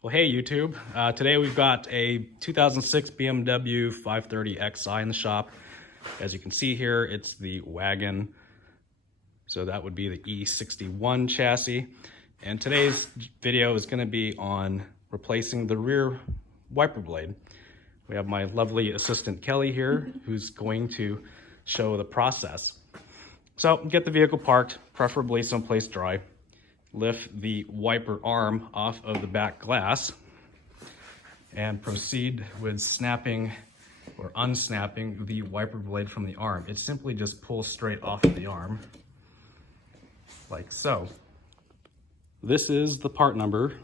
Well, hey YouTube. Today we've got a 2006 BMW 530xi in the shop. As you can see here, it's the Wagon. So that would be the E61 chassis. And today's video is going to be on replacing the rear wiper blade. We have my lovely assistant Kelly here, who's going to show the process. So get the vehicle parked, preferably someplace dry. Lift the wiper arm off of the back glass and proceed with snapping or unsnapping the wiper blade from the arm. It simply just pulls straight off of the arm, like so. This is the part number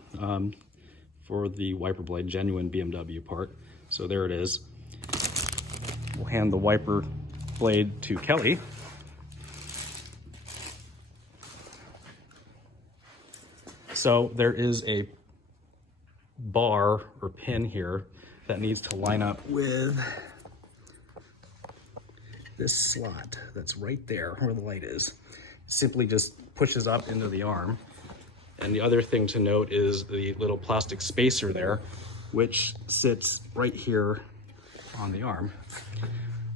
for the wiper blade, genuine BMW part. So there it is. We'll hand the wiper blade to Kelly. So there is a bar or pin here that needs to line up with this slot that's right there where the light is. It simply just pushes up into the arm. And the other thing to note is the little plastic spacer there, which sits right here on the arm.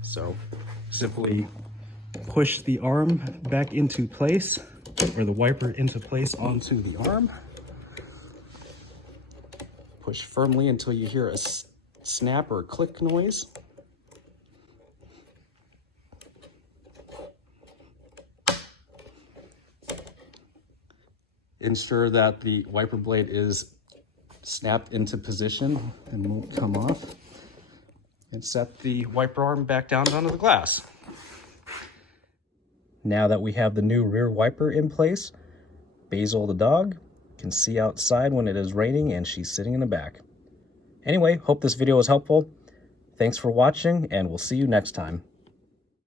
So simply push the arm back into place, or the wiper into place onto the arm. Push firmly until you hear a snap or a click noise. Ensure that the wiper blade is snapped into position and won't come off. And set the wiper arm back down onto the glass. Now that we have the new rear wiper in place, Basil the dog can see outside when it is raining and she's sitting in the back. Anyway, hope this video was helpful. Thanks for watching and we'll see you next time.